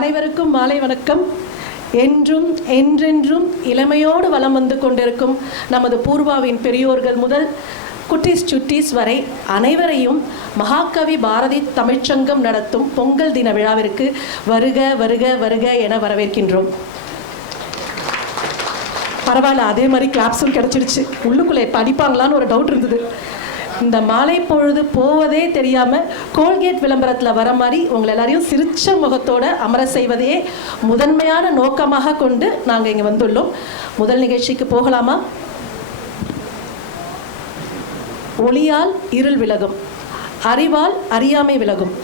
அனைவருக்கும் மாலை வணக்கம். என்றும் என்றென்றும் இளமையோடு வலம் வந்து கொண்டிருக்கும் நமது பூர்வாவின் பெரியோர்கள் முதல் குட்டீஸ் சுட்டீஸ் வரை அனைவரையும் மகாகவி பாரதி தமிழ்ச்சங்கம் நடத்தும் பொங்கல் தின விழாவிற்கு வருக வருக வருக என வரவேற்கின்றோம். பரவாயில்ல, அதே மாதிரி கிளாப்ஸும் கிடச்சிடுச்சு. உள்ளுக்குள்ளே படிப்பாங்களான்னு ஒரு டவுட் இருந்தது. இந்த மாலை பொழுது போவதே தெரியாமல் கோல்கேட் விளம்பரத்தில் வர மாதிரி உங்களை எல்லாரையும் சிரிச்ச முகத்தோடு அமர செய்வதையே முதன்மையான நோக்கமாக கொண்டு நாங்கள் இங்கே வந்துள்ளோம். முதல் நிகழ்ச்சிக்கு போகலாமா? ஒளியால் இருள் விலகும், அறிவால் அறியாமை விலகும்.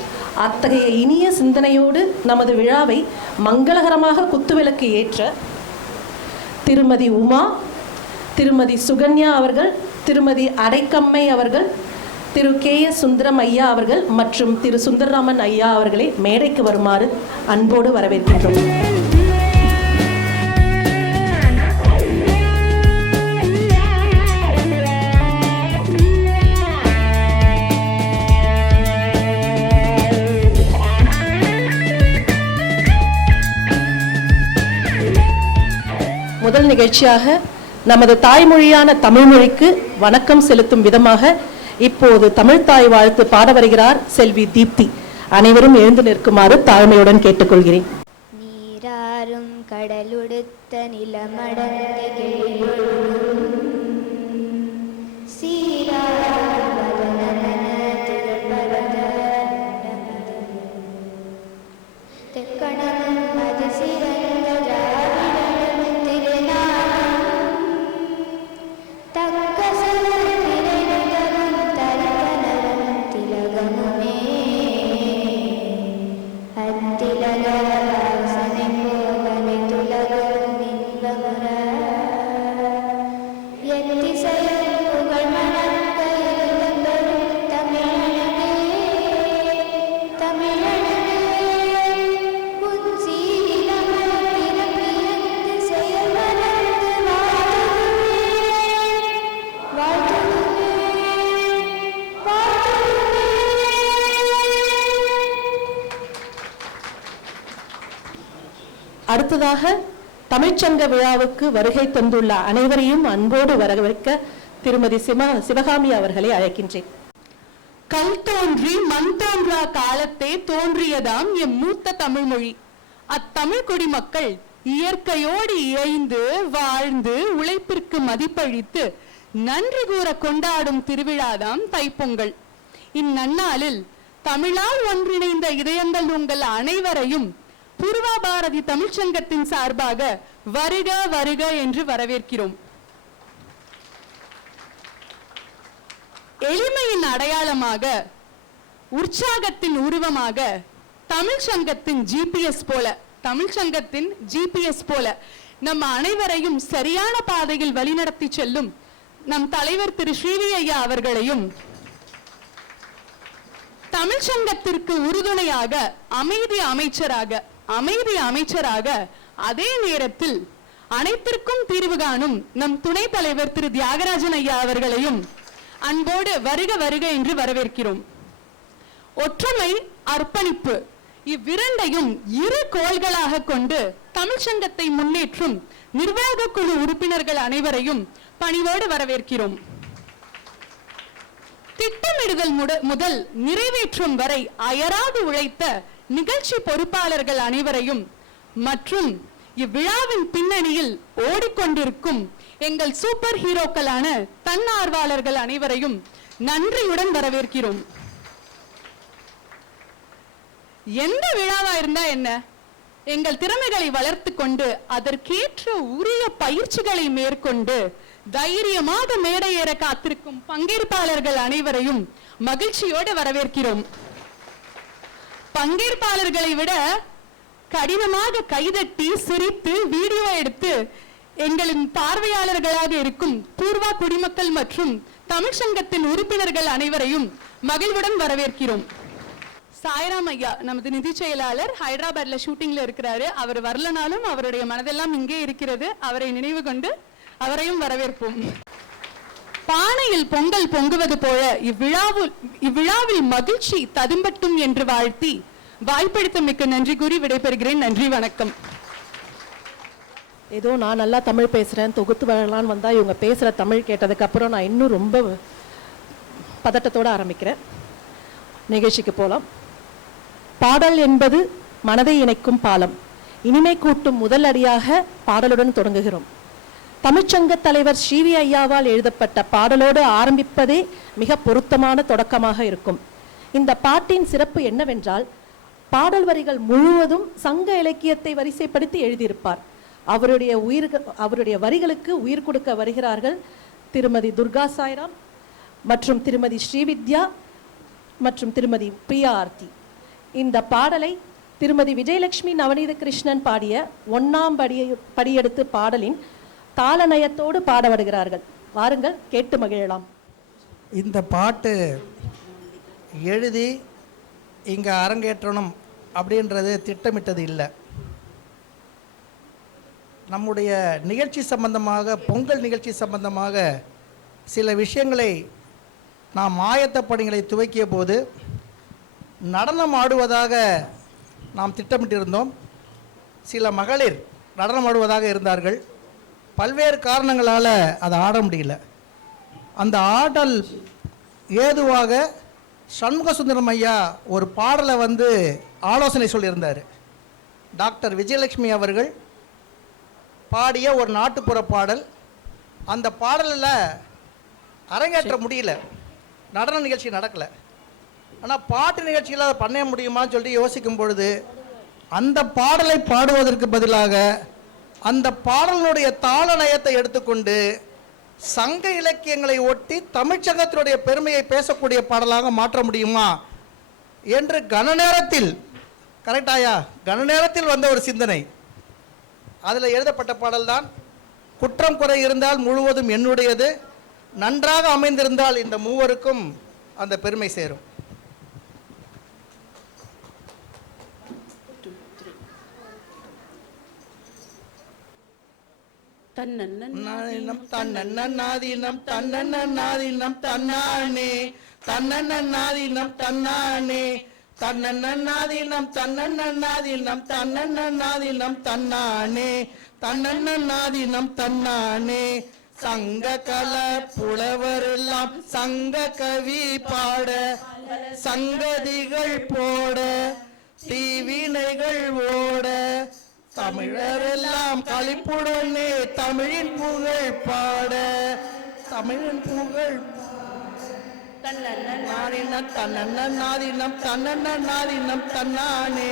அத்தகைய இனிய சிந்தனையோடு நமது விழாவை மங்களகரமாக குத்துவிளக்கு ஏற்ற திருமதி உமா, திருமதி சுகன்யா அவர்கள், திருமதி அடைக்கம்மை அவர்கள், திரு KS சுந்தரம் ஐயா அவர்கள் மற்றும் திரு சுந்தரராமன் ஐயா அவர்களை மேடைக்கு வருமாறு அன்போடு வரவேற்கின்றோம். முதல் நிகழ்ச்சியாக நமது தாய்மொழியான தமிழ்மொழிக்கு வணக்கம் செலுத்தும் விதமாக இப்போது தமிழ் தாய் வாழ்த்து பாட வருகிறார் செல்வி தீப்தி. அனைவரும் எழுந்து நிற்குமாறு தாழ்மையுடன் கேட்டுக்கொள்கிறேன். நீராறும் கடலுடுத்த நிலமடந்த அடுத்ததாக தமிழ்ச்சங்க விழாவுக்கு வருகை தந்துள்ள அனைவரையும் அன்போடு வரவேற்க திருமதி சிவகாமி அவர்களை அழைக்கின்றேன். கல் தோன்றி மண் தோன்றா காலத்தே தோன்றியதாம் எம் மூத்த தமிழ்மொழி. அத்தமிழ் குடிமக்கள் இயற்கையோடு இயைந்து வாழ்ந்து உழைப்பிற்கு மதிப்பளித்து நன்றி கூற கொண்டாடும் திருவிழாதாம் தைப்பொங்கல். இந்நன்னாளில் தமிழால் ஒன்றிணைந்த இதயங்கள் உங்கள் அனைவரையும் பூர்வா பாரதி தமிழ்ச்சங்கத்தின் சார்பாக வருக வருக என்று வரவேற்கிறோம். எளிமையின் அடையாளமாக, உற்சாகத்தின் உருவமாக தமிழ்ச்சங்கத்தின் ஜிபிஎஸ் போல நம்ம அனைவரையும் சரியான பாதையில் வழிநடத்தி செல்லும் நம் தலைவர் திரு ஸ்ரீவி ஐயா அவர்களையும், தமிழ்ச்சங்கத்திற்கு உறுதுணையாக அமைதி அமைச்சராக அதே நேரத்தில் அனைத்திற்கும் தீர்வு காணும் நம் துணை தலைவர் திரு தியாகராஜன் ஐயா அவர்களையும் அன்போடு வருக வருக என்று வரவேற்கிறோம். ஒற்றுமை, அர்ப்பணிப்பு இவ்விரண்டையும் இரு கோள்களாக கொண்டு தமிழ்ச்சங்கத்தை முன்னேற்றும் நிர்வாக குழு உறுப்பினர்கள் அனைவரையும் பணிவோடு வரவேற்கிறோம். திட்டமிடுதல் முதல் நிறைவேற்றும் வரை அயராது உழைத்த நிகழ்ச்சி பொறுப்பாளர்கள் அனைவரையும் மற்றும் இவ்விழாவின் பின்னணியில் ஓடிக்கொண்டிருக்கும் எங்கள் சூப்பர் ஹீரோக்களான தன்னார்வலர்கள் அனைவரையும் நன்றியுடன் வரவேற்கிறோம். எந்த விழாவா இருந்தா என்ன, எங்கள் திறமைகளை வளர்த்து கொண்டு அதற்கேற்ற உரிய பயிற்சிகளை மேற்கொண்டு தைரியமாக மேடை ஏற காத்திருக்கும் பங்கேற்பாளர்கள் அனைவரையும் மகிழ்ச்சியோடு வரவேற்கிறோம். பங்கேற்பாளர்களை விட கடினமாக கைதட்டி சிரித்து வீடியோ எடுத்து எங்களின் பார்வையாளர்களாக இருக்கும் பூர்வா குடிமக்கள் மற்றும் தமிழ்ச்சங்கத்தின் உறுப்பினர்கள் அனைவரையும் மகிழ்வுடன் வரவேற்கிறோம். சாய்ராம் ஐயா நமது நிதி செயலாளர் ஹைதராபாத்ல ஷூட்டிங்ல இருக்கிறாரு. அவர் வரலனாலும் அவருடைய மனதெல்லாம் இங்கே இருக்கிறது. அவரை நினைவு கொண்டு அவரையும் வரவேற்போம். பானையில் பொங்கல் பொங்குவது போல இவ்விழாவில் மகிழ்ச்சி ததும்பட்டும் என்று வாழ்த்தி வாய்ப்பளித்த மிக்க நன்றி கூறி விடைபெறுகிறேன். நன்றி, வணக்கம். ஏதோ நான் நல்லா தமிழ் பேசுகிறேன், தொகுத்து வரலான்னு வந்தால் இவங்க பேசுகிற தமிழ் கேட்டதுக்கப்புறம் நான் இன்னும் ரொம்ப பதட்டத்தோடு ஆரம்பிக்கிறேன். நிகழ்ச்சிக்கு போகலாம். பாடல் என்பது மனதை இணைக்கும் பாலம். இனிமை கூட்டும் முதல் அடியாக பாடலுடன் தொடங்குகிறோம். தமிழ்ச்சங்க தலைவர் ஸ்ரீவி ஐயாவால் எழுதப்பட்ட பாடலோடு ஆரம்பிப்பதே மிக பொருத்தமான தொடக்கமாக இருக்கும். இந்த பாட்டின் சிறப்பு என்னவென்றால், பாடல் வரிகள் முழுவதும் சங்க இலக்கியத்தை வரிசைப்படுத்தி எழுதியிருப்பார். அவருடைய வரிகளுக்கு உயிர் கொடுக்க வருகிறார்கள் திருமதி துர்கா சாய்ராம் மற்றும் திருமதி ஸ்ரீவித்யா மற்றும் திருமதி பிரியா ஆர்த்தி. இந்த பாடலை திருமதி விஜயலட்சுமி நவநீத கிருஷ்ணன் பாடிய 1ஆம் படியெடுத்து பாடலின் தாளநயத்தோடு பாட வருகிறார்கள். வாருங்கள், கேட்டு மகிழலாம். இந்த பாட்டு எழுதி இங்கே அரங்கேற்றணும் அப்படின்றது திட்டமிட்டது இல்லை. நம்முடைய நிகழ்ச்சி சம்பந்தமாக, பொங்கல் நிகழ்ச்சி சம்பந்தமாக சில விஷயங்களை நாம் ஆயத்த பணிகளை துவக்கிய போது நடனம் ஆடுவதாக நாம் திட்டமிட்டிருந்தோம். சில மகளிர் நடனம் ஆடுவதாக இருந்தார்கள். பல்வேறு காரணங்களால் அதை ஆட முடியல. அந்த ஆடல் ஏதுவாக சண்முக சுந்தரம் ஐயா ஒரு பாடலை ஆலோசனை சொல்லியிருந்தார். டாக்டர் விஜயலட்சுமி அவர்கள் பாடிய ஒரு நாட்டுப்புற பாடல். அந்த பாடலில் அரங்கேற்ற முடியல, நடன நிகழ்ச்சி நடக்கலை. ஆனால் பாட்டு நிகழ்ச்சியில் அதை பண்ண முடியுமான்னு சொல்லிட்டு யோசிக்கும் பொழுது அந்த பாடலை பாடுவதற்கு பதிலாக அந்த பாடலினுடைய தாள நயத்தை எடுத்துக்கொண்டு சங்க இலக்கியங்களை ஒட்டி தமிழ்ச்சங்கத்தினுடைய பெருமையை பேசக்கூடிய பாடலாக மாற்ற முடியுமா என்று கனநேரத்தில், கரெக்டாயா, கனநேரத்தில் வந்த ஒரு சிந்தனை. அதில் எழுதப்பட்ட பாடல்தான் குற்றம் குறை இருந்தால் முழுவதும் என்னுடையது, நன்றாக அமைந்திருந்தால் இந்த மூவருக்கும் அந்த பெருமை சேரும். தன்னன்னாதீனம் தன்னன்னாதீனம் தன்னன்னாதீனம் தன்னானே தன்னன்னாதீனம் தன்னானே தன்னன்னாதீனம் தன்னன்னாதீனம் தன்னன்னாதீனம் தன்னானே தன்னன்னாதீனம் தன்னானே. சங்க கல புலவரெல்லாம் சங்க கவி பாட, சங்கதிகள் போட, தீவினைகள் ஓட, தமிழரெல்லாம் களிப்புடனே தமிழின் புகழ் பாட, தமிழின் புகழ் தன்னன்னாதீனம் தன்னன்னாதீனம் தன்னன்னாதீனம் தன்னானே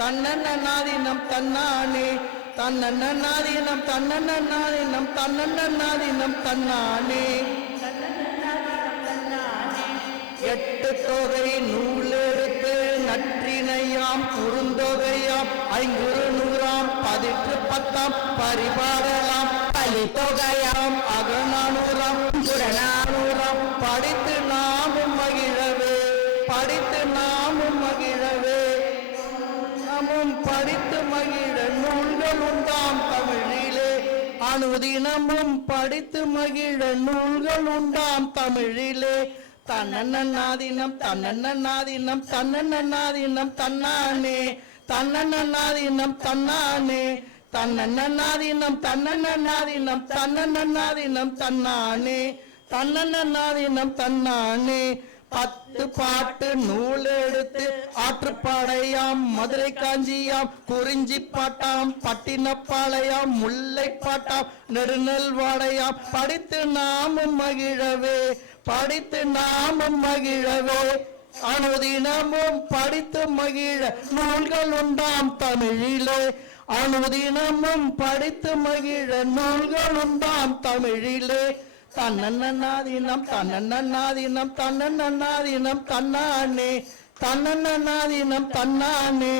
தன்னன்னாதீனம் தன்னானே தன்னன்னாதீனம் தன்னன்னாதீனம் தன்னன்னாதீனம் தன்னானே. எட்டு தொகை நூலெடுத்து நற்றினையாம் குறுந்தொகையாம் ஐங்குறு நூறாம் பதிற்று பத்தாம் பரிபாடலாம் பலித்தொகையாம் அகநானூறாம் புறநானூறாம் படித்து நாமும் மகிழவே, படித்து நாமும் மகிழவே, நாமும் படித்து மகிழ நூல்கள் உண்டாம் தமிழிலே, அனுதினமும் படித்து மகிழ நூல்கள் உண்டாம் தமிழிலே. தன்னன்னாதீனம் தன்னன்னாதீனம் தன்னன்னாதீனம் தன்னானே தன்னன்னாதீனம் தன்னானே தன்னன்னாதீனம் தன்னன்னாதீனம் தன்னன்னாதீனம் தன்னானே தன்னன்னாதீனம் தன்னானே. 10 பாட்டு நூல் எடுத்து ஆற்றுப்பாடையாம் மதுரை காஞ்சியாம் குறிஞ்சி பாட்டாம் பட்டினப்பாளையாம் முல்லை பாட்டாம் நெடுநெல் வாடையாம் படித்து நாமும் மகிழவே, படித்து நாமும் மகிழவே, அனுதினமும் படித்து மகிழ நூல்கள் உண்டாம் தமிழிலே, அனுதினமும் படித்து மகிழ நூல்கள் உண்டாம் தமிழிலே. தன்னன்னாதீனம் தன்னன்னாதீனம் தன்னன்னாதீனம் தன்னானே தன்னன்னாதீனம் தன்னானே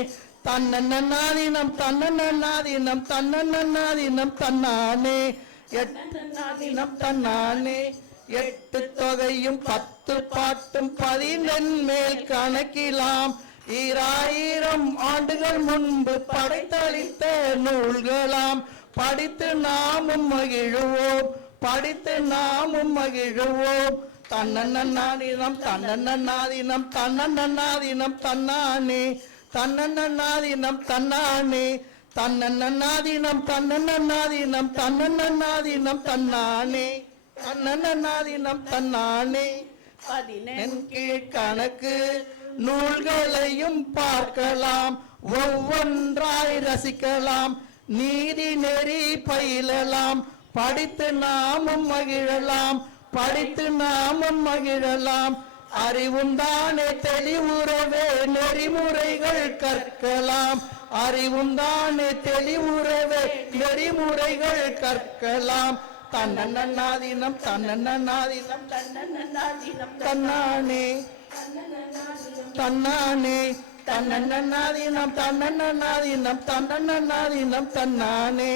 தன்னன்னாதீனம் தன்னன்னாதீனம் தன்னன்னாதீனம் தன்னானே. எட்டன்னாதீனம் தன்னானே. 8 தொகையும் 10 பாட்டும் 14 மேல் கணக்கிலாம், 2000 ஆண்டுகள் முன்பு படைத்தளித்த நூல்களாம், படித்து நாமும் மகிழுவோம், படித்து நாமும் மகிழுவோம். தன்னன்னாதீனம் தன்னன்னாதீனம் தன்னன்னாதீனம் தன்னானே தன்னன்னாதீனம் தன்னானே தன்னன்னாதீனம் தன்னன்னாதீனம் தன்னன்னாதீனம் தன்னானே தன்னன்னாதீனம் தன்னானே 14 கீழ்கணக்கு நூல்களையும் பார்க்கலாம், ஒவ்வொன்றாய் ரசிக்கலாம், நீதி நெறி பயிலலாம், படித்து நாமும் மகிழலாம், படித்து நாமும் மகிழலாம். அறிவுந்தானே தெளிவுறவே நெறிமுறைகள் கற்கலாம், அறிவுந்தானே தெளிவுறவே நெறிமுறைகள் கற்கலாம். தன்னன்னாதீனம் தன்னன்னாதீனம் தன்னன்னாதீனம் தன்னானே தன்னானே தன்னன்னாதீனம் தன்னன்னாதீனம் தன்னன்னாதீனம் தன்னானே.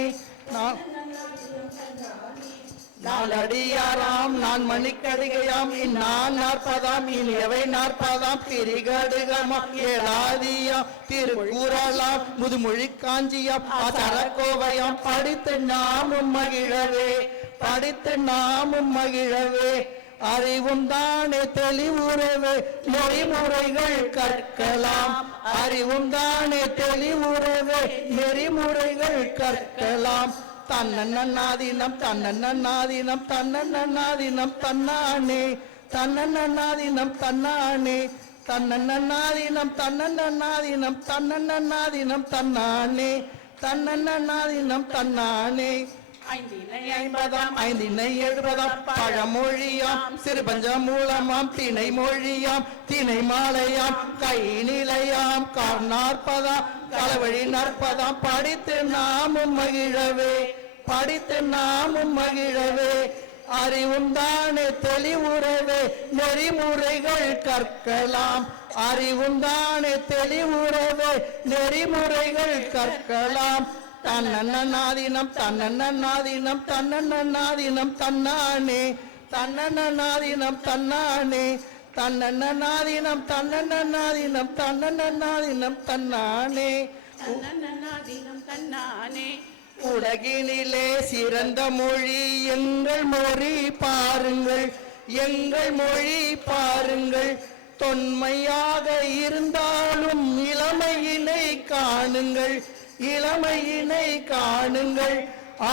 நாலடியாராம் நான் மணிக்கடிகையாம் இந்நான் 40ஆம் இனியவை 40ஆம் திரிகடுகமாம் ஏழாதியாம் திருக்குறளாம் முதுமொழி காஞ்சியாம் ஆசாரக்கோவையாம் படித்து நாமும் மகிழவே, படித்து நாமும் மகிழவே. அறிவும் தானே தெளிவுறவே நெறிமுறைகள் கற்கலாம், அறிவும் தானே தெளிவுறவே நெறிமுறைகள் கற்கலாம். தன்னன்னாதீனம் தன்னன்னாதீனம் தன்னன்னாதீனம் தன்னானே தன்னன்னாதீனம் தன்னானே தன்னன்னாதீனம் தன்னன்னாதீனம் தன்னன்னாதீனம் தன்னானே தன்னன்னாதீனம் தன்னானே. 5 ஐந்தினை 70 பழமொழியாம் சிறுபஞ்ச மூலமாம் திணை மொழியாம் திணை மாலையாம் கை நிலையாம் கார்நாற்பதாம் களவழி 40 படித்து நாமும் மகிழவே, படித்து நாமும் மகிழவே. அறிவும் தானே தெளிவுறவே நெறிமுறைகள் கற்கலாம், அறிவும் தானே தெளிவுறவே நெறிமுறைகள் கற்கலாம். தன்னன்னாதீனம் தன்னன்னாதீனம் தன்னன்னாதீனம் தன்னானே தன்னன்னாதீனம் தன்னானே தன்னன்னாதீனம் தன்னன்னாதீனம் தன்னன்னாதீனம் தன்னானே தன்னன்னாதீனம் தன்னானே. உலகினிலே சிறந்த மொழி எங்கள் மொழி பாருங்கள், எங்கள் மொழி பாருங்கள். தொன்மையாக இருந்தாலும் இளமையினை காணுங்கள், இளமையினை காணுங்கள்.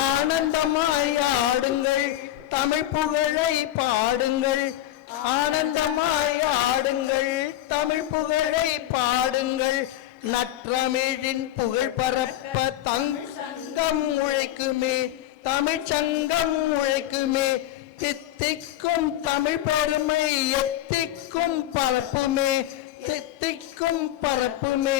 ஆனந்தமாய் ஆடுங்கள், தமிழ் புகழை பாடுங்கள், ஆனந்தமாய் ஆடுங்கள், தமிழ் புகழை பாடுங்கள். நற்றமிழின் புகழ் பரப்ப தங்கம் உழைக்குமே, தமிழ் சங்கம் உழைக்குமே. தித்திக்கும் தமிழ் பெருமை எத்திக்கும் பரப்புமே, தித்திக்கும் பரப்புமே.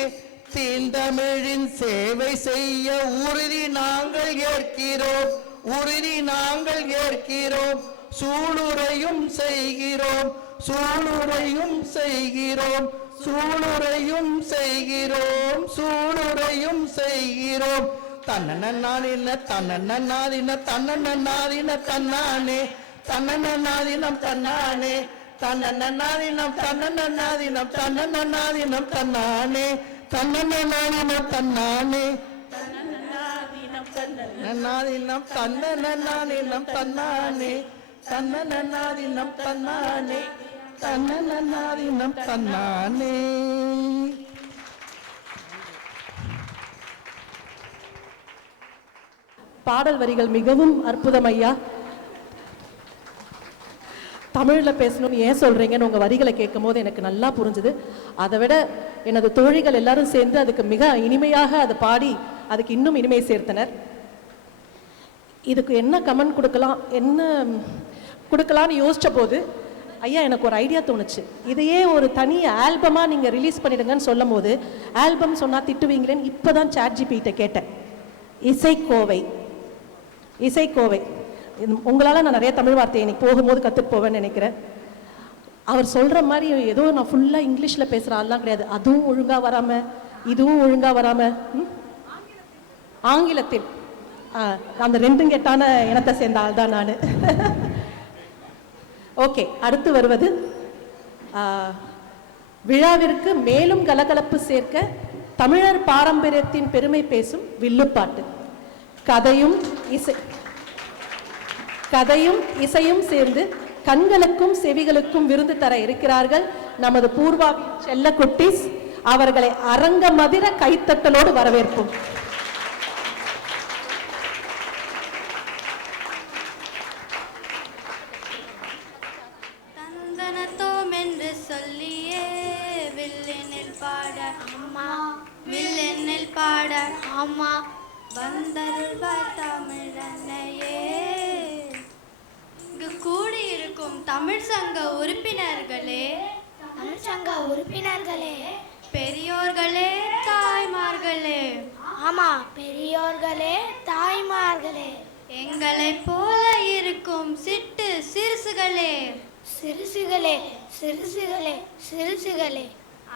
தீந்தமிழின் சேவை செய்ய உறுதி நாங்கள் ஏற்கிறோம், உறுதி நாங்கள் ஏற்கிறோம். சூளுரையும் செய்கிறோம், சூளுரையும் செய்கிறோம், சூளுரையும் செய்கிறோம், சூளுரையும் செய்கிறோம். தன்னன்னாதின தன்னன்னாதின தன்னன்னாதின தன்னானே தன்னன்னாதினம் தன்னானே தன்னன்னாதினம் தன்னன்னாதினம் தன்னன்னாதினம் தன்னானே தன்னன்னாதினம் தன்னானே தன்னன்னாதினம் தன்னன்னாதினம் தன்னானே தன்னன்னாதினம் தன்னானே தன்னன்னாதினம் தன்னானே. பாடல் வரிகள் மிகவும் அற்புதம் ஐயா. தமிழில் பேசணும்னு ஏன் சொல்கிறீங்கன்னு உங்கள் வரிகளை கேட்கும் போது எனக்கு நல்லா புரிஞ்சுது. அதை விட எனது தோழிகள் எல்லாரும் சேர்ந்து அதுக்கு மிக இனிமையாக அதை பாடி அதுக்கு இன்னும் இனிமை சேர்த்தனர். இதுக்கு என்ன கமெண்ட் கொடுக்கலாம், என்ன கொடுக்கலான்னு யோசித்த போது ஐயா எனக்கு ஒரு ஐடியா தோணுச்சு. இதையே ஒரு தனி ஆல்பமாக நீங்கள் ரிலீஸ் பண்ணிடுங்கன்னு சொல்லும் போது, ஆல்பம் சொன்னால் திட்டுவீங்களேன்னு இப்போ தான் ChatGPT கேட்டேன். இசைக்கோவை, இசைக்கோவை உங்களால் நான் நிறைய தமிழ் வார்த்தையை இன்னைக்கு போகும்போது கற்றுட்டு போவேன்னு நினைக்கிறேன். அவர் சொல்கிற மாதிரி ஏதோ நான் ஃபுல்லாக இங்கிலீஷில் பேசுகிற ஆள்லாம் கிடையாது. அதுவும் ஒழுங்காக வராமல் இதுவும் ஒழுங்காக வராமல் ஆங்கிலத்தில் அந்த ரெண்டும் கெட்டான இனத்தை சேர்ந்த ஆள் தான் நான். ஓகே, அடுத்து வருவது விழாவிற்கு மேலும் கலகலப்பு சேர்க்க தமிழர் பாரம்பரியத்தின் பெருமை பேசும் வில்லுப்பாட்டு. கதையும் இசையும் சேர்ந்து கண்களுக்கும் செவிகளுக்கும் விருந்து தர இருக்கிறார்கள் நமது பூர்வாவின் செல்ல குட்டீஸ். அவர்களை அரங்கமதிர கைத்தட்டலோடு வரவேற்போம். தந்தனத்தோம் என்று சொல்லியே வில்லினில் பாட அம்மா, வில்லினில் பாட அம்மா, வந்தருள்வார் தமிழன்னையே. இங்கு கூடியிருக்கும் தமிழ் சங்க உறுப்பினர்களே, பெரியோர்களே, தாய்மார்களே, ஆமா பெரியோர்களே, தாய்மார்களே, எங்களைப் போல இருக்கும் சிட்டு சிறுசுகளே, சிறுசுகளே, சிறுசுகளே, சிறுசுகளே,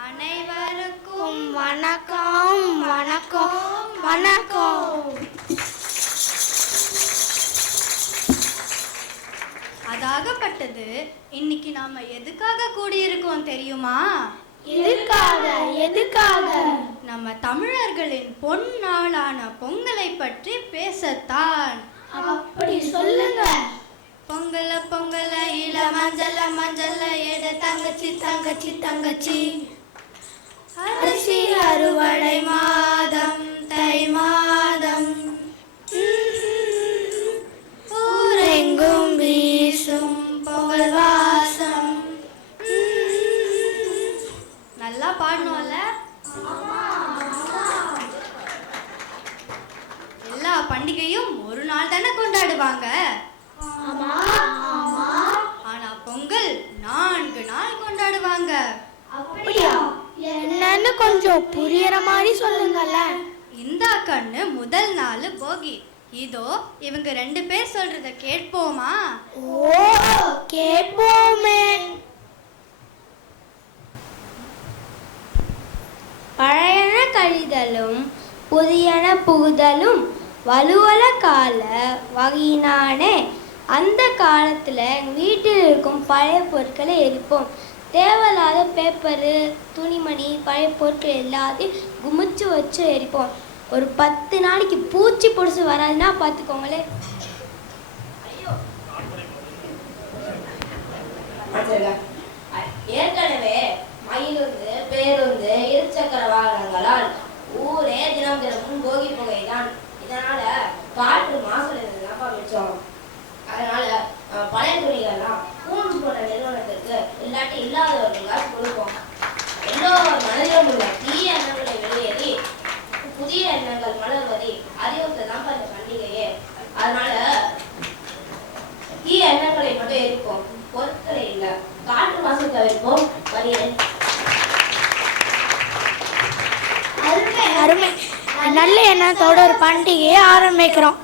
அனைவருக்கும் வணக்கம், வணக்கம், வணக்கம். அதாகப்பட்டது. இன்னைக்கு நாம எதுக்காக கூடியிருக்கோம் தெரியுமா? எதுக்காக? எதுக்காக? நம்ம தமிழர்களின் பொன்னாளான பொங்கலை பற்றி பேசத்தான். அப்படி சொல்லுங்க. பொங்கல பொங்கல இள மஞ்சள மஞ்சள எட தங்கச்சி தங்கச்சி தங்கச்சி, அரிசி அறுவடை மாதம் தை மாதம், ஊரெங்கும் வீசும் பொங்கல் வாசம். நல்லா பாடணும்ல? எல்லா பண்டிகையும் ஒரு நாள் தானே கொண்டாடுவாங்க. ஆனா பொங்கல் 4 நாள் கொண்டாடுவாங்க. அப்படியா? என்னன்னு கொஞ்சம் புரியற மாதிரி சொல்லுங்கல்ல. இந்தா கண்ணு, முதல் நாள் போகி. இதோ இவங்க 2 பேர் சொல்றத கேட்போமா? ஓ, கேட்போமே. பழையன கழிதலும் புதியன புகுதலும் வலுவல கால வகையினானே. அந்த காலத்தில் எங்கள் வீட்டில் இருக்கும் பழைய பொருட்களை எரிப்போம். தேவையில்லாத பேப்பரு, துணிமணி, பழைய பொருட்கள் எல்லாத்தையும் குமிச்சு வச்சு எரிப்போம். ஒரு 10 நாளைக்கு பூச்சி பொடிச்சு வராதுன்னா பார்த்துக்கோங்களே. ஏற்கனவே மயிலுந்து, பேருந்து, இருசக்கர வாகனங்களால் ஊரே தினம் தினமும் போகி புகைதான். இதனால காற்று மாசுதான் மிச்சம். அதனால பழைய துணிகள்லாம் கூண்டு போன்ற நிறுவனத்திற்கு இல்லாட்டி இல்லாதவர்களுக்கு கொடுப்போம். எல்லோர் மனதிலும் உள்ள தீய எண்ணங்களை வெளியேறி புதிய எண்ணங்கள் மலர்வதை அறிவுறுத்ததான் இந்த பண்டிகையே. அதனால தீய எண்ணங்களை மட்டும் எரிப்போம், பொருட்களை இல்லை. காற்று மாசு தவிர்ப்போம். வருகிறேன். அருமை, அருமை. நல்ல எண்ணத்தோட ஒரு பண்டிகையை ஆரம்பிக்கிறோம்.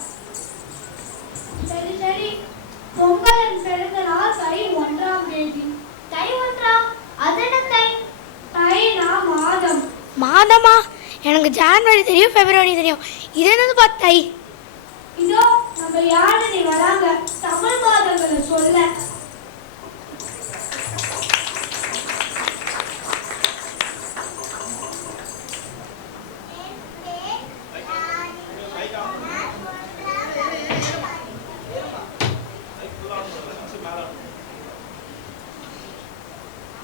சரி சரி, பொங்கலின் பிறந்த நாள் தை 1ஆம் தேதி. தை 1ஆம்? அதென்ன தை? தைனா மாதம். மாதமா? எனக்கு ஜான்வரி தெரியும், பிப்ரவரி தெரியும். இது என்னதுப்பா தை? இதோ நம்ம யாழினி வராங்க தமிழ் மாதங்களை சொல்ல.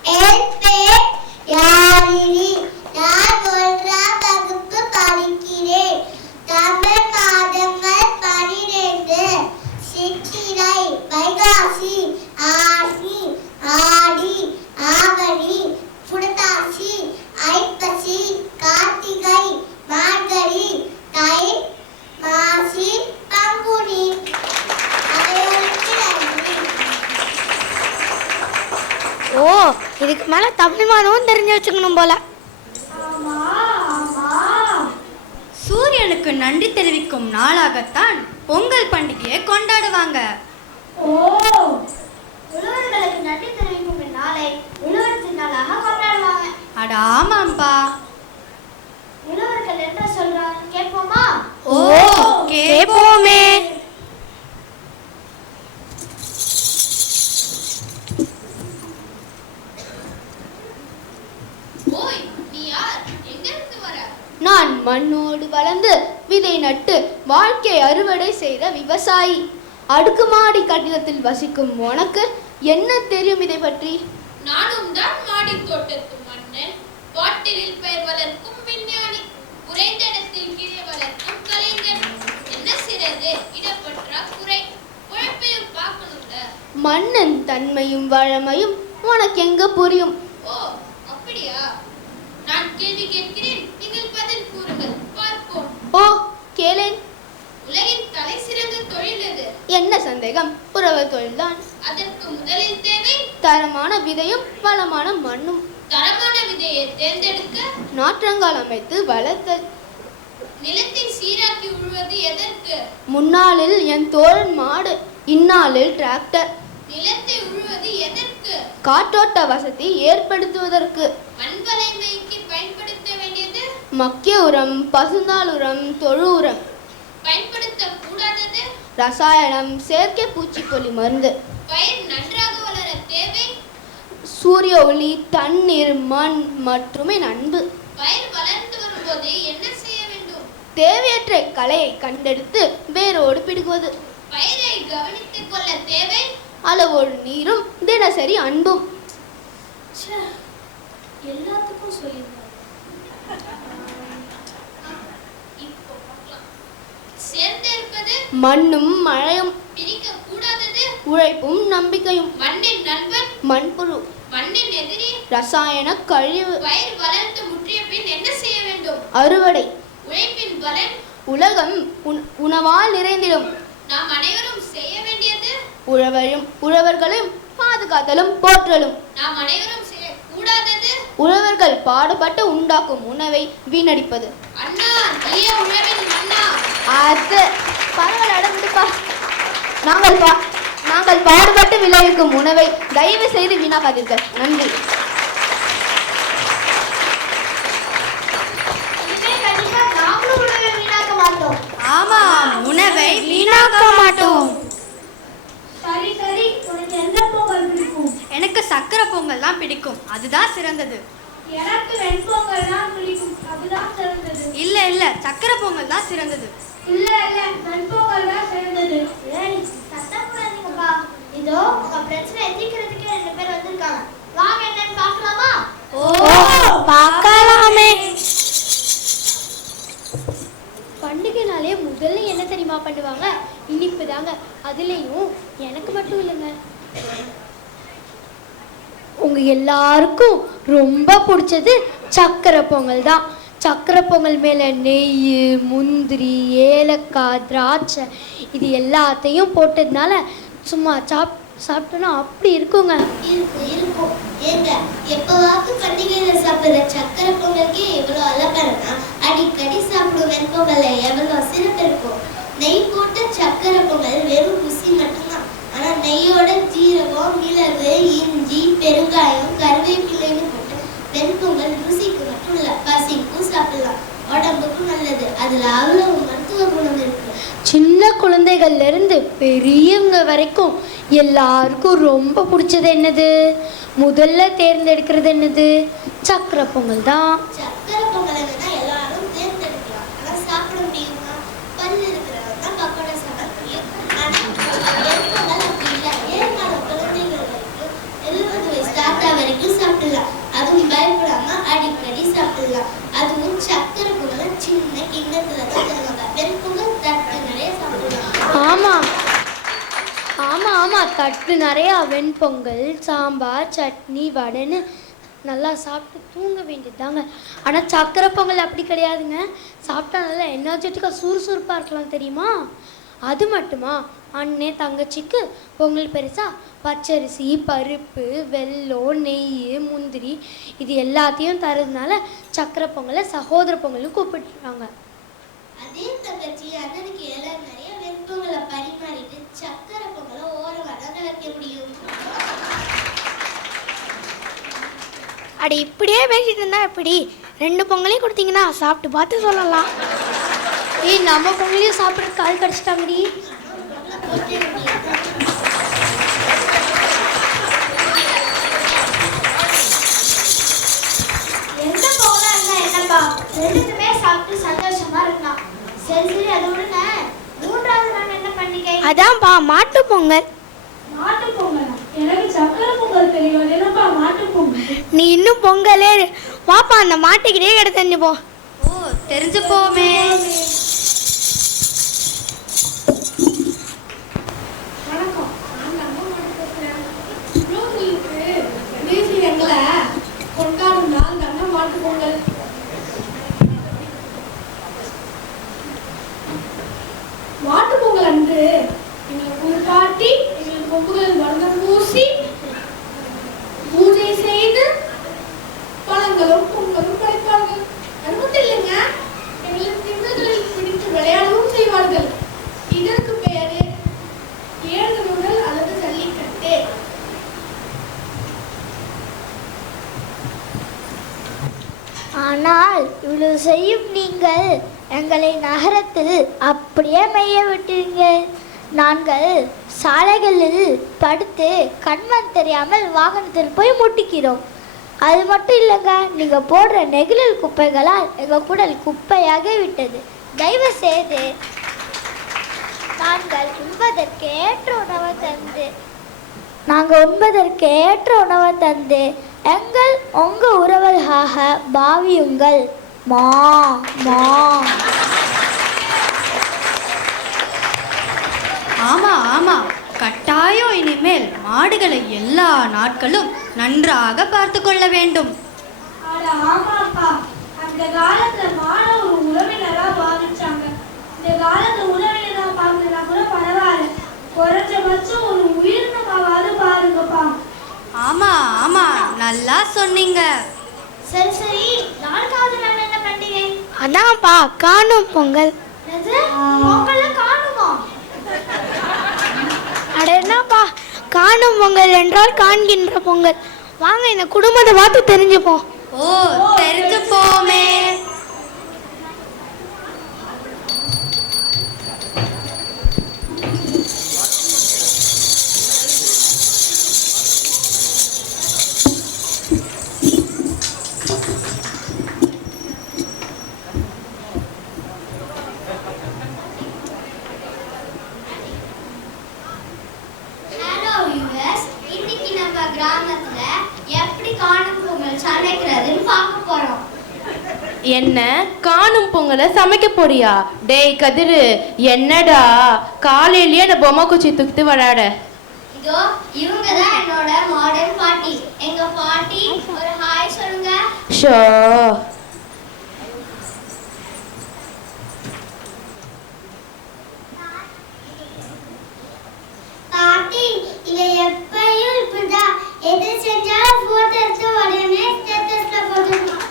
என் பேர் யாழினி. நான் 1ஆம் வகுப்பு படிக்கிறேன். தமிழ் மாதங்கள் 12: சித்திரை, வைகாசி, ஆனி, ஆடி, ஆவணி, புரட்டாசி, ஐப்பசி, கார்த்திகை, மார்கழி, தை, மாசி, பங்குனி. அனைவருக்கும் நன்றி. ஓ, இதுக்கு மேல தமிழ் மாதமும் தெரிஞ்சு வச்சுக்கணும் போல. சூரியனுக்கு நன்றி தெரிவிக்கும் நாளாகத்தான் பொங்கல் பண்டிகையை கொண்டாடுவாங்க. ஓ, உழவர்களுக்கு நன்றி தெரிவிக்கும் இந்நாளை உழவர் திருநாளாக கொண்டாடுவாங்க. அட ஆமாம்பா. உழவர்கள் என்ன சொல்றாங்க கேட்போமா? ஓ, கேட்போமே. நான் மண்ணோடு வளர்ந்து விதை நட்டு வாழ்க்கை அறுவடை செய்த விவசாயி. அடுக்குமாடி கட்டிடத்தில் வசிக்கும் உனக்கு என்ன தெரியும் இதை பற்றி? நானும் தான் மாடி தோட்டத்து மன்னன். பாட்டிலில் பெயர் மண்ணின் தன்மையும் வழமையும் உனக்கு எங்க புரியும்? ஓ அப்படியா? நான் கேள்வி கேட்கிறேன், நீங்கள் பதில் கூறுங்கள், பார்ப்போம். ஓ கேளேன். உலகின் தலை சிறந்த தொழில் எது? என்ன சந்தேகம், உழவர் தொழில்தான். அதற்கு முதலில் தேவை தரமான விதையும் வளமான மண்ணும். தரமான விதையை தேர்ந்தெடுக்க நாற்றங்கால் அமைத்து வளர்த்தல். நிலத்தை சீராக்கி உழுவது எதற்கு? முன்னாளில் என் தோழன் மாடு, இந்நாளில் டிராக்டர். நிலத்தை உழுவது எதற்கு? காற்றோட்ட வசதி ஏற்படுத்துவதற்கு. மண் வளமைக்கு பயன்படுத்த வேண்டியது? மக்கிய உரம், பசுந்தாள் உரம், தொழு உரம். பயன்படுத்த கூடாதது? ரசாயனம், செயற்கை பூச்சிக்கொல்லி மருந்து. பயிர் நன்றாக வளர தேவை சூரிய ஒளி, தண்ணீர், மண் மற்றும் அன்பு. பயிர் வளர்ந்து வரும்போது என்ன செய்ய வேண்டும்? தேவையற்ற களையை கண்டெடுத்து வேரோடு பிடுங்குவது. பயிரை கவனித்துக் கொள்ள தேவை அளவோடு நீரும் தினசரி அன்பும். எல்லாத்துக்கும் சொல்லியிருந்தாங்க. இப்போ பார்க்கலாம். சேர்ந்திருப்பது மண்ணும் மழையும். பிரிக்க கூடாதது? உழைப்பும் நம்பிக்கையும். மண்ணின் நண்பன் மண்புழு. மண்ணின் எதிரி ரசாயன கழிவு. பயிர் வளர்ந்து முற்றிய பின் என்ன செய்ய வேண்டும்? அறுவடை. உழைப்பின் பலன் உலகம் உணவால் நிறைந்திடும். நாம் அனைவரும் செய்ய வேண்டியது உழவர்களையும் பாதுகாத்தலும் போற்றலும். நாம் அனைவரும் செய்ய கூடாதது? உழவர்கள் பாடுபட்டு உண்டாக்கும் உணவை வீணடிப்பது. அண்ணா நீய உழவின் மன்னா. அது பரவாயில்ல, விடுப்பா. நாங்கள் பாடுபட்டு விளைவிக்கும் உணவை தயவு செய்து வீணாக்காதீர்கள். நன்றி. கண்டிப்பா நாமளும் உணவை வீணாக்க மாட்டோம். ஆமா, உணவை வீணாக்க மாட்டோம். சரி சரி, உனக்கு எந்த பொங்கல் பிடிக்கும்? எனக்கு சக்கரை பொங்கல் தான் பிடிக்கும், அதுதான் சிறந்தது. எனக்கு வெண்பொங்கல் தான் பிடிக்கும், அதுதான் சிறந்தது. இல்ல சக்கரை பொங்கல் தான் சிறந்தது. இல்ல வெண்பொங்கல் தான் சிறந்தது. ஏய் சத்தம் போடாதீங்கப்பா. இதோ உங்க பிரச்சனை எதிர்க்கிறதுக்கு 2 பேர் வந்திருக்காங்க. வாங்க என்னன்னு பார்க்கலாமா? ஓ பார்க்கலாமே. பண்டிகைனாலே முதல்ல என்ன தெரியுமா பண்ணுவாங்க? இனிப்பு தாங்க. அதுலேயும் எனக்கு மட்டும் இல்லைங்க, உங்க எல்லாருக்கும் ரொம்ப பிடிச்சது சக்கரை பொங்கல் தான். சக்கரை பொங்கல் மேலே நெய், முந்திரி, ஏலக்காய், திராட்சை இது எல்லாத்தையும் போட்டதுனால சும்மா சாப்பிட்டோன்னா அப்படி இருக்குங்க. இருக்கும். ஏங்க எப்பவாவது பண்டிகையில சாப்பிடுற சக்கரை பொங்கலுக்கே எவ்வளோ அலப்பறனா, அடிக்கடி சாப்பிடும் வெண்பொங்கல்ல எவ்வளோ சிறப்பு இருக்கும். நெய் போட்ட சக்கரை பொங்கல் வெறும் ருசி மட்டும்தான். ஆனா நெய்யோட ஜீரகம், மிளகு, இஞ்சி, பெருங்காயம், கருவேப்பிலைன்னு போட்டு வெண்பொங்கல் ருசிக்கு மட்டும் இல்ல, பசிக்கும் சாப்பிடலாம், உடம்புக்கும் நல்லது. அதுல அவ்வளவு மருத்துவ குணம் இருக்கு. சின்ன குழந்தைகள்ல இருந்து பெரியவங்க வரைக்கும் எல்லாருக்கும் ரொம்ப பிடிச்சது என்னது? முதல்ல தேர்ந்தெடுக்கிறது என்னது? சக்கரை பொங்கல் தான். சக்கரை பொங்கல் என்னன்னா எல்லாரும் தேர்ந்தெடுக்கலாம், ஆனா சாப்பிட முடியுமா? பல்லு இருக்கிறவங்க தான் பக்கோடா சாப்பிட முடியும். ஆனா வெண்பொங்கல் அப்படி இல்லை. 7 நாள் குழந்தைகள் வரைக்கும் 70 வயசு தாத்தா வரைக்கும் சாப்பிடலாம். அதுவும் பயப்படாம அடிக்கடி சாப்பிடலாம். அதுவும் சக்கரை பொங்கல் சின்ன கிண்ணத்துல தான் தருவாங்க. வெண்பொங்கல் தட்டு நிறைய சாப்பிடலாம். ஆமா தட்டு நிறையா வெண்பொங்கல், சாம்பார், சட்னி, வடைன்னு நல்லா சாப்பிட்டு தூங்க வேண்டியதுதாங்க. ஆனால் சக்கரை பொங்கல் அப்படி கிடையாதுங்க. சாப்பிட்டா நல்லா எனர்ஜெட்டிக்காக சுறுசுறுப்பாக இருக்கலாம் தெரியுமா? அது மட்டுமா, அண்ணே தங்கச்சிக்கு பொங்கல் பெருசா பச்சரிசி, பருப்பு, வெல்லம், நெய், முந்திரி இது எல்லாத்தையும் தரதுனால சக்கரை பொங்கலை சகோதர பொங்கல்னு கூப்பிட்டுறாங்க. அதே தங்கச்சி அண்ணனுக்கு எல்லாரும் நிறைய வெண்பொங்கலை பரிமாறிட்டு சக்கரை பொங்கலை ஓரமாக தான் வைக்க முடியும். அடி இப்படியே பேசிட்டு இருந்தா எப்படி? 2 பொங்கலையும் கொடுத்தீங்கன்னா சாப்பிட்டு பார்த்து சொல்லலாம். ஏய், நம்ம பொங்கலையும் சாப்பிட்ற கால் கடிச்சிட்டாங்கடி. எந்த பொங்கலா இருந்தா என்னப்பா, 2த்துமே சாப்பிட்டு சந்தோஷமா இருக்கலாம். சரி அதை விடுங்க. 3வது நாள் என்ன பண்டிகை? அதான்ப்பா மாட்டு பொங்கல். மாட்டு பொங்கலா? எனக்கு சக்கரை பொங்கல் தெரியும். என்னப்பா மாட்டு பொங்கல்? நீ இன்னும் பொங்கலே வாப்பா, அந்த மாட்டுக்கிட்டே கிடத்தஞ்சு போ. ஓ, தெரிஞ்சு போமே. வணக்கம், நான் நம்ம மாட்டு தமிழ் எங்களை கொண்டாடும் நாள் தாங்க மாட்டுப் பொங்கல். மாட்டுப் பொங்கல் அன்று எங்களை குளிப்பாட்டி எங்கள் கொம்புகளில் வர்ணம் பூசி பூஜை செய்து பழங்களும் பொங்கலும் படைப்பார்கள். அது மட்டும் இல்லைங்க, எங்களின் திண்டுகளில் பிடித்து விளையாடவும் செய்வார்கள். இதற்கு பெயரு ஏறுதழுடல் அல்லது ஜல்லிக்கட்டு. ஆனால் இவ்வளவு செய்யும் நீங்கள் எங்களை நகரத்தில் அப்படியே மேய விட்டீங்க. நாங்கள் சாலைகளில் படுத்து கண்மண் தெரியாமல் வாகனத்தில் போய் முட்டிக்கிறோம். அது மட்டும் இல்லைங்க, நீங்கள் போடுற நெகிழல் குப்பைகளால் எங்கள் குடல் குப்பையாக விட்டது. தயவு செய்து நாங்கள் உண்பதற்கேற்ற உணவை தந்து எங்கள் உங்கள் உறவுகளாக பாவியுங்கள். மா மா. ஆமா ஆமா, கட்டாயம் இனிமேல் மாடுகளை எல்லா நாட்களும் நன்றாக பார்த்து கொள்ள வேண்டும். ஆமாப்பா, அந்த காலத்துல மாட ஒரு உறவினரா பாவிச்சாங்க. இந்த காலத்துல உறவினரா பாக்குறதா கூட பரவாயில்ல, குறைஞ்சபட்சம் ஒரு உயிரினமாவது பாருங்கப்பா. ஆமா ஆமா, நல்லா சொன்னீங்க. சரி சரி, நான்காவது நாள் என்ன பண்டிகை? அதான்ப்பா காணும் பொங்கல். பொங்கல்ல காணுமா? அட என்னப்பா, காணும் பொங்கல் என்றால் காண்கின்ற பொங்கல். வாங்க இந்த குடும்பத்தை பார்த்து தெரிஞ்சுப்போம். ஓ, தெரிஞ்சு போமே. ஹலோ யூஎஸ், இன்னைக்கு நம்ம கிராமத்துல எப்படி காணும் பொங்கல் சமைக்கிறதுன்னு பார்க்க போறோம். என்ன காணும் பொங்கலை சமைக்க போறியா? டேய் கதிரு, என்னடா காலையிலேயே அந்த பொம்மை குச்சி தூக்கிட்டு விளையாட? இதோ இவங்க தான் என்னோட மாடர்ன் பாட்டி. எங்க பாட்டி ஒரு ஹாய் சொல்லுங்க. ஷோ, பாட்டி, இங்க எப்பயும் இப்படிதான். எது செஞ்சாலும் போட்டோ எடுத்து உடனே ஸ்டேட்டஸ்ல போட்டுருக்கோம்.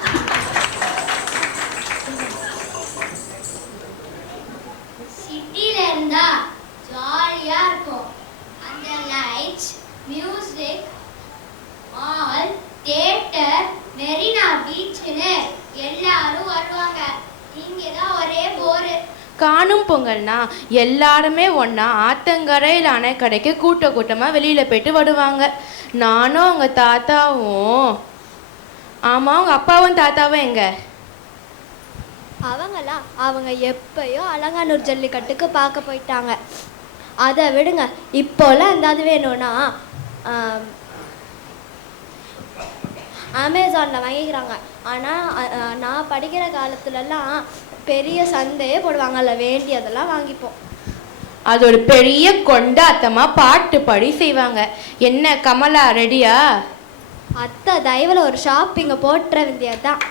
சிட்டில இருந்தா ஜாலியா இருக்கும். அந்த lights, music, mall, theatre, Marina பீச்னு எல்லாரும் வருவாங்க. இங்கதான் ஒரே போரு. காணும் பொங்கல்னா எல்லாருமே ஒன்றா ஆத்தங்கரையில் அணைக்கடைக்கு கூட்டமாக வெளியில் போயிட்டு வருவாங்க. நானும் அவங்க தாத்தாவும். ஆமாம், அவங்க அப்பாவும் தாத்தாவும் எங்க? அவங்க எப்பயோ அலங்கானூர் ஜல்லிக்கட்டுக்கு பார்க்க போயிட்டாங்க. அதை விடுங்க, இப்போலாம் எதாவது வேணும்னா அமேசானில் வாங்கிக்கிறாங்க. ஆனால் நான் படிக்கிற காலத்துலலாம் பெரிய சந்தையே போடுவாங்கல்ல, வேண்டியதெல்லாம் வாங்கிப்போம். அது ஒரு பெரிய கொண்டாட்டமாக பாட்டு பாடி செய்வாங்க. என்ன கமலா, ரெடியா? அத்தை தயவில் ஒரு ஷாப்பிங்கை போட்டுற வேண்டியது தான்.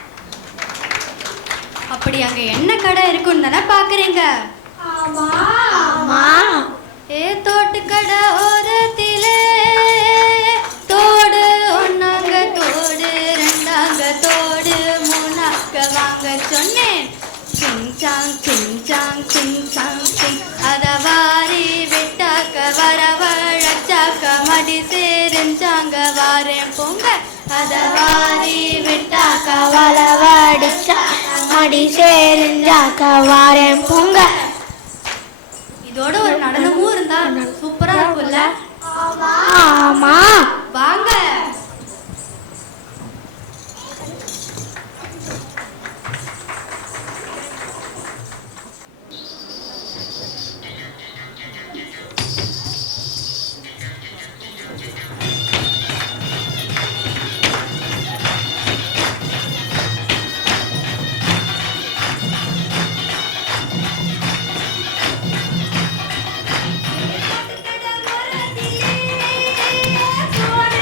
அப்படி அங்க என்ன கடை இருக்குன்னு தானே பாக்குறீங்க? ஆமா. ஏ தோட்டு கடை ஓரத்திலே தோடு ஒன்னாங்க தோடு ரெண்டாங்க தோடு மூணாங்க வாங்க சொன்னேன். சிங்சாங் சிங்சாங் சிங்சாங் சிங், அத வாரி விட்டாக்க வரவழைச்சாக்க மடி சேரிஞ்சாங்க வாரேன் பொங்க. அத வாரி விட்டாக்க வளவடிச்சா மடி சேரிஞ்சாக்க வாரேன் பொங்க. இதோட ஒரு நடனமும் இருந்தா சூப்பரா இருக்கும்ல? ஆமா, வாங்க. தோடு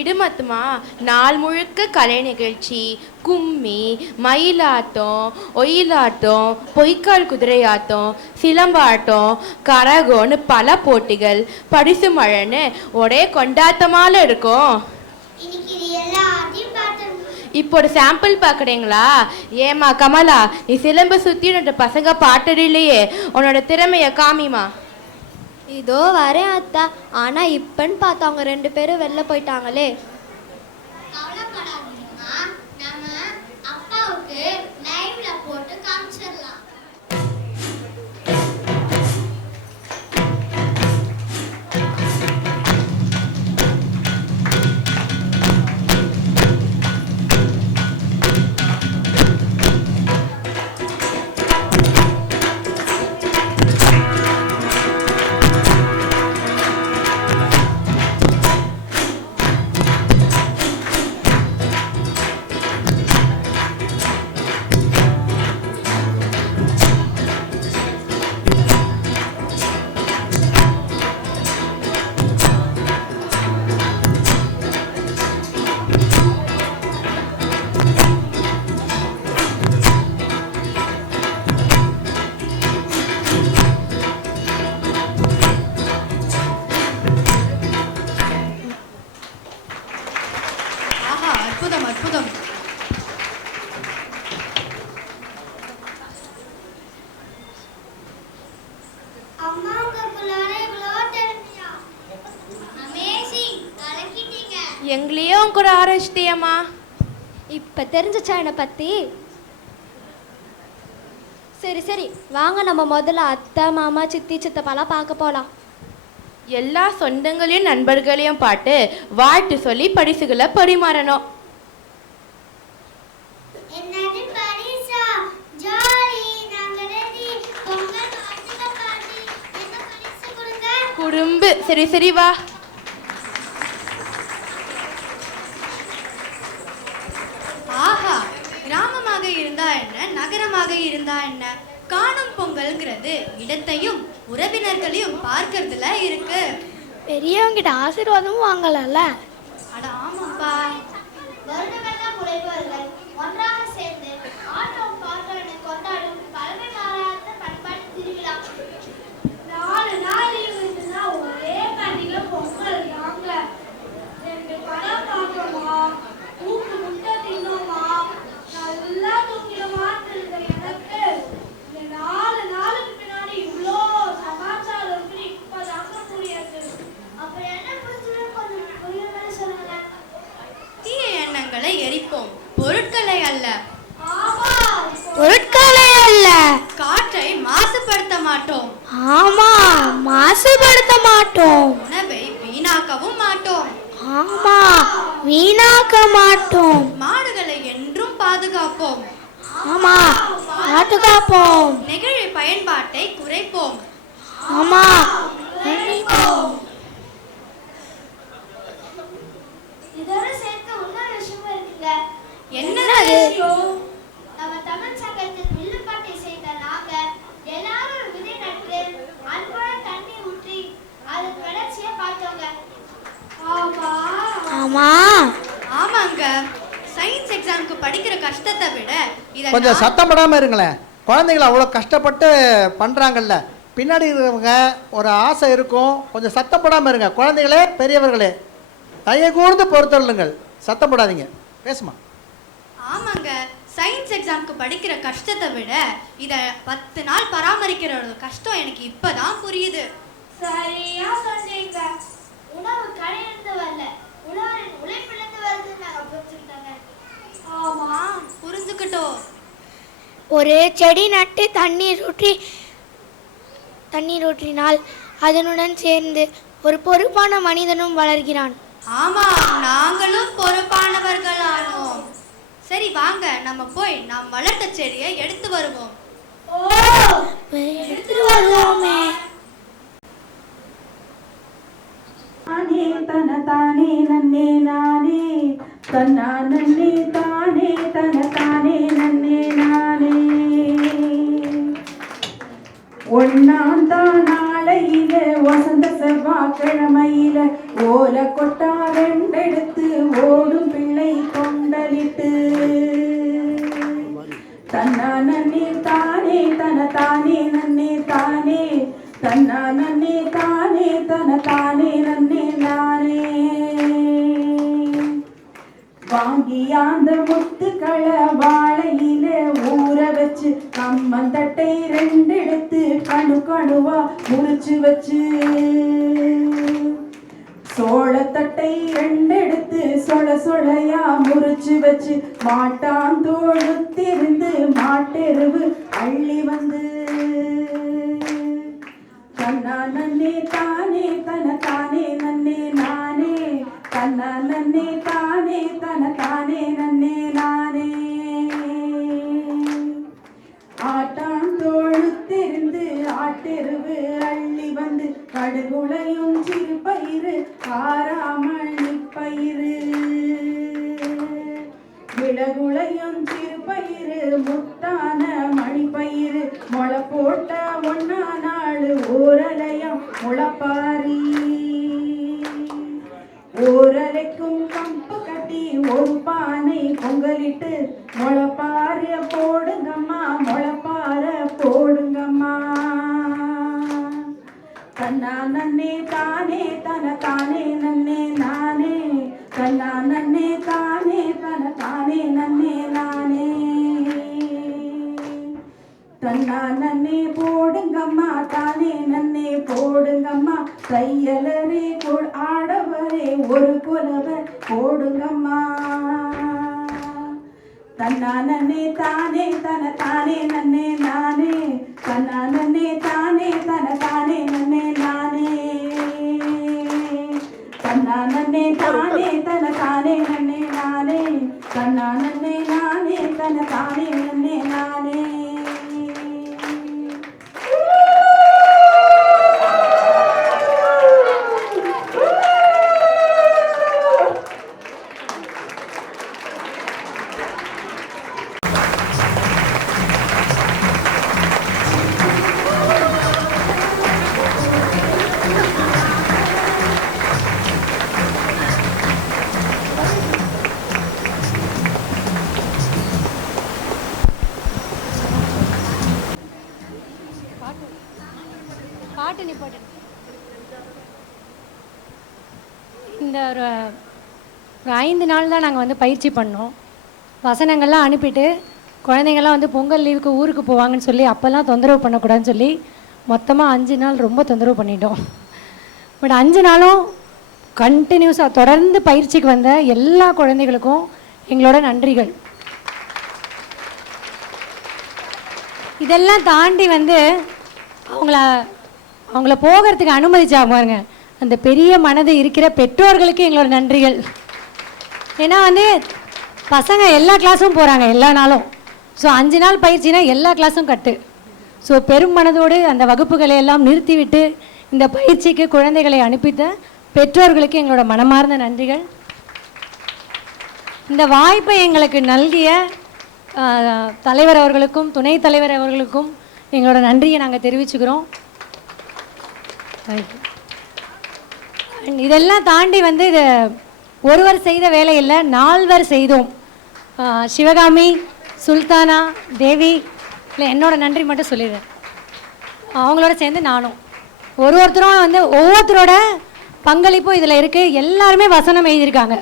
இடுமத்துமா நாள் முழுக்க கலை நிகழ்ச்சி, கும்மி, மயிலாட்டம், ஒயிலாட்டம், பொய்க்கால் குதிரையாட்டம், சிலம்பாட்டம், கரகோன்னு பல போட்டிகள், பரிசு மழைன்னு ஒரே கொண்டாட்டமால இருக்கும். இப்போ ஒரு சாம்பிள் பார்க்குறீங்களா? ஏமா கமலா, நீ சிலம்பு சுற்றி உன்னோட பசங்க பாட்டுலையே, உன்னோட திறமையை காமிமா. இதோ வரேன் அத்தா. ஆனால் இப்பன்னு பார்த்து அவங்க 2 பேரும் வெளில போயிட்டாங்களே. கவலைப்படாதீங்கம்மா, நம்ம அப்பாவுக்கு லைவ்ல போட்டு காமிச்சிடலாம். எங்களையும் கூட ஆரம்பிச்சிட்டியம்மா. இப்போ தெரிஞ்சிச்சா என்னை பற்றி? சரி சரி வாங்க, நம்ம முதல்ல அத்தை மாமா சித்தி சித்தப்பாலாம் பார்க்க போகலாம். எல்லா சொந்தங்களையும் நண்பர்களையும் பாட்டு வாழ்த்து சொல்லி பரிசுகளை பரிமாறணும். குறும்பு. சரி சரி வா. ஆஹா, கிராமமாக இருந்தா என்ன, நகரமாக இருந்தா என்ன, காணும் பொங்கல்ங்கிறது இடத்தையும் உறவினர்களையும் பார்க்கறதுல இருக்கு. பெரியவங்கிட்ட ஆசீர்வாதமும் வாங்கலாம்ல. அட ஆமாப்பா. வருடமெல்லாம் உழைப்பவர்கள் ஒன்றாக சேர்ந்து ஆட்டம் பாட்டம் கொண்டாடும் பழமை மாறாத பண்பாட்டு திருவிழா. 4 நாள் லீவ் இருந்தா ஒரே பண்டிகை பொங்கல் தாங்க. 2 படம் பார்க்கணுமா, ஊக்கு முட்டை தின்னோமா, நல்லா தூங்கிடுமா இருந்த எனக்கு இந்த 4 நாளுக்கு பின்னாடி இவ்வளோ சமாச்சாரம் இருக்கு. இப்ப தாங்க முடியாது. அப்ப என்ன புரிஞ்சுன்னு கொஞ்சம் புரியுற சொல்லுங்க. தீய எண்ணங்களை எரிப்போம், பொருட்களை அல்ல. பொருட்களே அல்ல, காற்றை மாசுபடுத்த மாட்டோம். ஆமா, மாசுபடுத்த மாட்டோம். உணவை வீணாக்கவும் மாட்டோம். ஆமா, வீணாக்க மாட்டோம். மாடுகளை என்றும் பாதுகாப்போம். ஆமா, பாதுகாப்போம். நெகிழி பயன்பாட்டை குறைப்போம். ஆமா, இதோட சேர்த்து இன்னொரு விஷயமும் இருக்குங்க. என்னது? நம்ம தமிழ் சங்கத்தில் வில்லுப்பாட்டை செய்த நாங்க எல்லாரும் விதை நட்டு அன்போட தண்ணி ஊற்றி அதுக்கு வளர்ச்சியை பார்த்தோங்க. ஆமா, ஆமாங்க. சயின்ஸ் எக்ஸாமுக்கு படிக்கிற கஷ்டத்தை விட கொஞ்சம் சத்தம் படாமல் இருங்களேன். குழந்தைங்களை அவ்வளோ கஷ்டப்பட்டு பண்ணுறாங்கல்ல, பின்னாடி இருக்கிறவங்க ஒரு ஆசை இருக்கும். கொஞ்சம் சத்தம் படாமல் இருங்க. குழந்தைகளே பெரியவர்களே தயை கூர்ந்து பொறுத்தருளுங்கள், சத்தம் போடாதீங்க. பேசுமா. ஆமாங்க, சயின்ஸ் எக்ஸாமுக்கு படிக்கிற கஷ்டத்தை விட இதை 10 நாள் பராமரிக்கிற கஷ்டம் எனக்கு இப்பதான் புரியுது. சரியா சொன்னீங்க. உணவு கடையிலிருந்து வரல, உழவரின் உழைப்பிலிருந்து வருதுன்னு நாங்க புரிஞ்சுக்கிட்டாங்க. ஆமா, புரிஞ்சுக்கிட்டோம். ஒரு செடி நட்டு தண்ணீர் ஊற்றினால் அதனுடன் சேர்ந்து ஒரு பொறுப்பான மனிதனும் வளர்கிறான். ஆமா, நாங்களும் பொறுப்பானவர்கள் ஆனோம். சரி வாங்க, நம்ம போய் நாம் வளர்த்த செடியை எடுத்து வருவோம். எடுத்து வருவோமே. தானே தன தானே நன்னே நானே தன்னா நன்னே தானே தன தானே நன்னே நானே. ஒன்னாம் தான் நாளையில வசந்த செவ்வாய்க்கிழமையில ஓலை கொட்டா 2 எடுத்து வாங்கியாந்த முத்துக்களை வாழையில ஊற வச்சு கம்மந்தட்டை 2 எடுத்து கணுவா முறிச்சு வச்சு சோளத்தட்டை 2 எடுத்து சொளையா முறிச்சு வச்சு மாட்டாந்தோழுத்திருந்து மாட்டெருவு அள்ளி வந்து தன்னா நன்னே தானே தன தானே நன்னே நானே தன்னா நன்னே தானே தன தானே நன்னே நானே ஆட்டாந்தோழுத்திருந்து ஆட்டெருவு அள்ளி வந்து கடுகுளையும் சிறு பயிறு காராமணி பயிறு விலகுளையும் சிறு பயிறு முத்தான மணிப்பயிறு முளை போட்ட 1 நாள் ஓரலையும் முளைப்பாரி ஓரலைக்கும் கம்பு கட்டி ஒரு பானை பொங்கலிட்டு முளைப்பாரிய போடுங்கம்மா முளைப்பார போடுங்கம்மா தன்னா நன்னே தானே தன தானே நன்னே நானே தன்னா நன்னே தானே தன தானே நன்னே நானே தன்னா நன்னே போடுங்கம்மா தானே நன்னே போடுங்கம்மா தையலரே ஆடவரே ஒரு குலவர் போடுங்கம்மா தன்னா நன்னே தானே தன தானே நன்னே நானே தன்னா நன்னே தானே தன தானே நன்னே நானே தன்னா நன்னே தானே தன தானே நன்னே நானே தன்னா நன்னே நானே தன தானே நன்னே நானே இந்த ஒரு 5 நாள் தான் நாங்கள் வந்து பயிற்சி பண்ணோம். வசனங்கள்லாம் அனுப்பிட்டு குழந்தைங்கள்லாம் வந்து பொங்கல் லீவுக்கு ஊருக்கு போவாங்கன்னு சொல்லி அப்போல்லாம் தொந்தரவு பண்ணக்கூடாதுன்னு சொல்லி மொத்தமாக 5 நாள் ரொம்ப தொந்தரவு பண்ணிட்டோம். பட் 5 நாளும் கண்டினியூஸாக தொடர்ந்து பயிற்சிக்கு வந்த எல்லா குழந்தைகளுக்கும் எங்களோட நன்றிகள். இதெல்லாம் தாண்டி வந்து அவங்கள போகிறதுக்கு அனுமதிச்சா பாருங்க, அந்த பெரிய மனது இருக்கிற பெற்றோர்களுக்கு எங்களோட நன்றிகள். ஏன்னா வந்து பசங்க எல்லா கிளாஸும் போகிறாங்க எல்லா நாளும். ஸோ 5 நாள் பயிற்சினா எல்லா கிளாஸும் கட்டு. ஸோ பெரும் மனதோடு அந்த வகுப்புகளை எல்லாம் நிறுத்திவிட்டு இந்த பயிற்சிக்கு குழந்தைகளை அனுப்பித்த பெற்றோர்களுக்கு எங்களோட மனமார்ந்த நன்றிகள். இந்த வாய்ப்பை எங்களுக்கு நல்கிய தலைவர் அவர்களுக்கும் துணைத் தலைவர் அவர்களுக்கும் எங்களோட நன்றியை நாங்கள் தெரிவிச்சுக்கிறோம். இதெல்லாம் தாண்டி வந்து இது ஒருவர் செய்த வேலை இல்லை, 4 செய்தோம். சிவகாமி, சுல்தானா, தேவி, இல்லை என்னோட நன்றி மட்டும் சொல்லிடுறேன். அவங்களோட சேர்ந்து நானும் ஒருத்தரும் வந்து ஒவ்வொருத்தரோட பங்களிப்பும் இதில் இருக்குது. எல்லாருமே வசனம் எழுதியிருக்காங்க,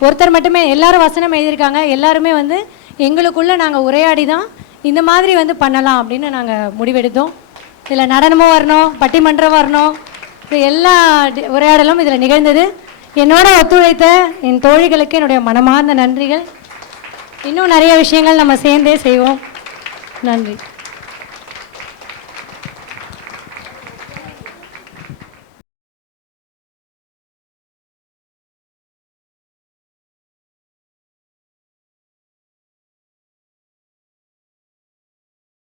ஒருத்தர் மட்டுமே எல்லாரும் வசனம் எழுதியிருக்காங்க. எல்லாருமே வந்து எங்களுக்குள்ளே நாங்கள் உரையாடி தான் இந்த மாதிரி வந்து பண்ணலாம் அப்படின்னு நாங்கள் முடிவெடுத்தோம். இதில் நடனமும் வரணும், பட்டிமன்றம் வரணும், இது எல்லா உரையாடலும் இதில் நிகழ்ந்தது. என்னோட ஒத்துழைத்த என் தோழிகளுக்கு என்னுடைய மனமார்ந்த நன்றிகள். இன்னும் நிறைய விஷயங்கள் நம்ம சேர்ந்தே செய்வோம். நன்றி.